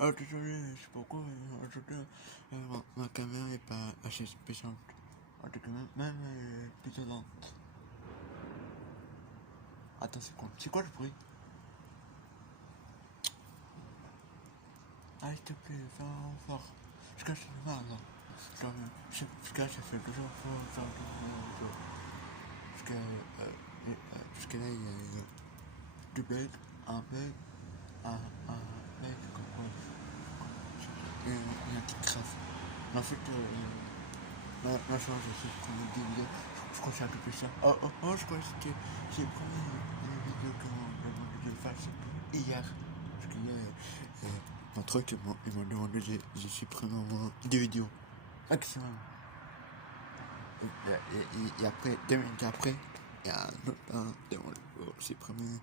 Ah, désolé, je sais pas pourquoi, aujourd'hui, ma caméra est pas assez spéciale. En tout cas, même plutôt lente. Attends, c'est quoi le bruit? Ah, s'il te plaît, fais un fort. Je cache le mal, là. Genre, je cache, ça fait toujours fort, genre. Parce que là, il y a deux bugs, un bug, un bug, il y a un petit crash. Mais en fait, la chance, c'est qu'on me dit, je crois que c'est un peu plus ça. Oh, je crois que c'est le premier vidéo que m'ont demandé de le faire hier. Parce qu'hier, mon truc, ils m'ont demandé de supprimer des vidéos. Maximum. Et après, 2 minutes après, il y a un autre un demande de supprimer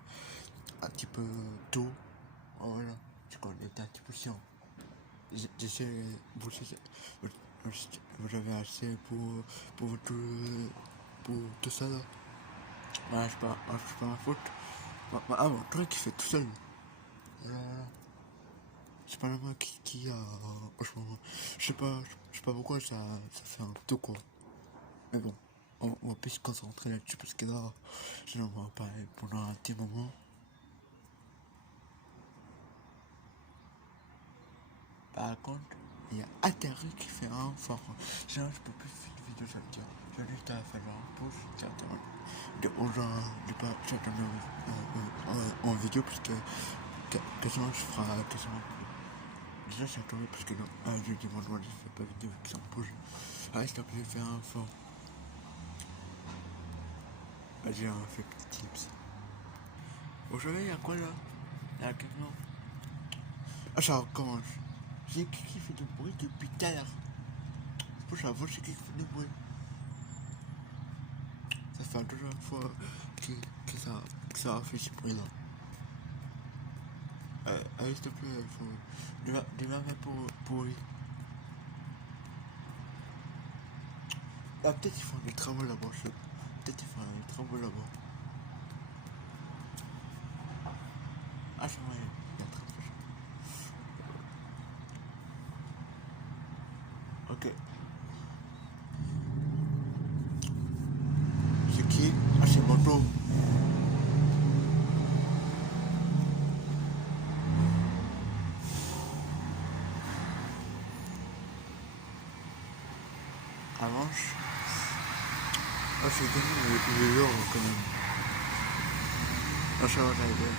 un petit peu tôt. Voilà. C'est qu'on était un petit peu chiant. J'essaie, vous avez assez pour tout ça là. Ah, c'est pas ma faute. Mon truc il fait tout seul. C'est pas la moi qui a. Franchement, je sais pas pourquoi ça fait un tout quoi. Mais bon, on va plus se concentrer là-dessus parce que là, je n'en vois pas pendant un petit moment. Par contre, il y a Atterri qui fait un fort. Sinon, je peux plus faire de vidéo sur le tir. Je vais juste faire un pause certainement. Aux gens de pas certainement en vidéo parce que sinon je ferai quasiment. Déjà, c'est tombé parce que non, je dis mon doigt, je fais pas vidéo qui s'en bouge. Ah, s'il te plaît, fais un fort. J'ai un fait tips. Aujourd'hui, il y a quoi là? Il y a quelqu'un. Ah, ça recommence. J'ai qui fait du bruit depuis tout à l'heure. Faut savoir c'est qui fait du bruit. Ça fait déjà une fois que ça a fait ce bruit là. Allez, s'il te plaît, faut. Dis-moi pour lui. Ah, peut-être ils font des travaux là-bas. Peut-être ils font des travaux là-bas. Ah, ça va, il y a très peu. Ok. C'est qui? Ah, c'est moto. Avance. Ah, c'est gagné le jour quand même. Ah, ça va, j'arrive.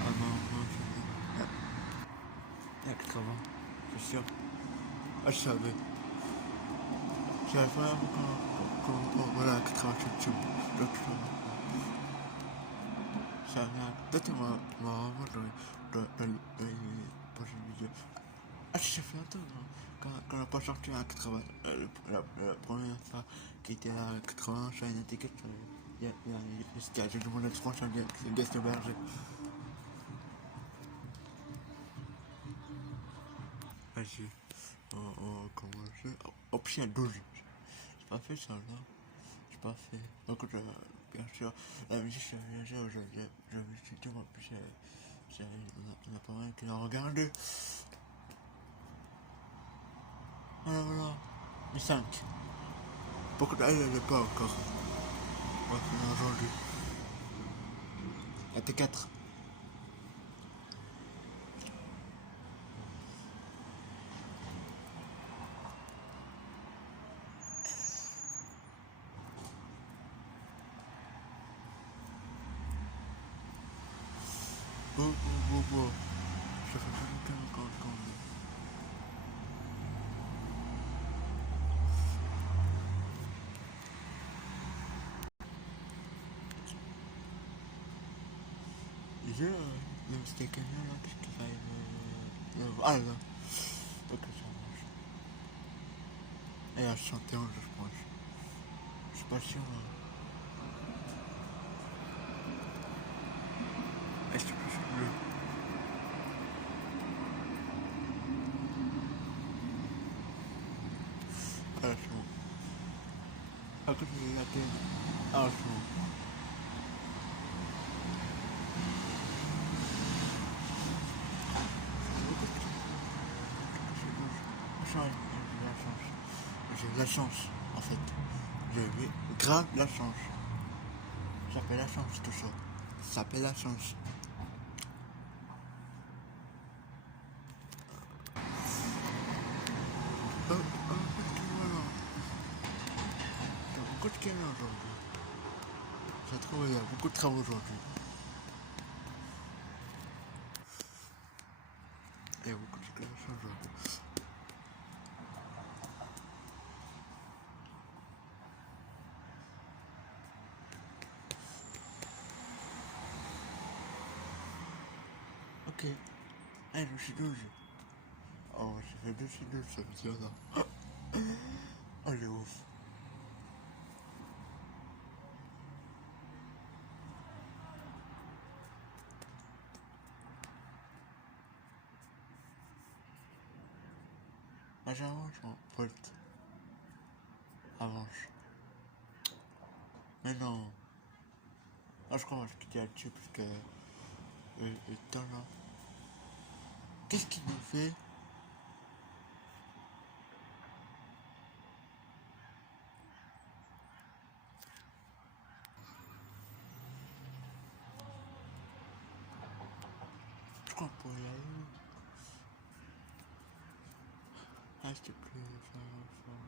Ah, non, c'est bien. Il y a 80, c'est sûr. Ah, je savais. C'est la première fois voilà, 80 centimes. Donc, ça vient. Peut-être on va vraiment dans les prochaines vidéos. Ah, ça fait longtemps, non? Quand on n'a pas sorti à 80, la première fois qui était à 80, sur une étiquette, j'ai demandé 300 guest berger. Vas-y, on va commencer. Oh, puis il y a 12. J'ai pas fait ça, là. J'ai pas fait. Donc, bien sûr, la musique, bien sûr, je me suis dit, en plus, on a pas mal qui l'ont regardé. Voilà. Mais 5. Pourquoi elle n'est pas encore? On va finir aujourd'hui. Il y a T4. Bon. Ça fait pas longtemps quand j'ai le mistake là, parce qu'il va ah là. Ok, ça marche. Et à 61, je pense. Je suis pas sûr. Est-ce que tu peux bleu? Ah, c'est bon. Ah, que tu veux la tête. Ah, c'est bon. chance, j'ai la chance. J'ai la chance, en fait. J'ai grave la chance. Ça s'appelle la chance, tout ça. Ça s'appelle la chance. Voilà. Il y a beaucoup de calme aujourd'hui. Je trouve qu'il y a beaucoup de travaux aujourd'hui. Il y a beaucoup de choses aujourd'hui. Ok. Allez, je suis 12. Oh, j'ai fait 2 sur 12, ça veut dire ça. Oh, j'ai ouf. Ah, j'avance en pote. Avance. Mais non. Ah, je crois qu'on va se quitter là-dessus parce que. Le temps là. Qu'est-ce qu'il nous fait? Je crois qu'on pourrait y aller. Ah, s'il te plaît, fais un effort.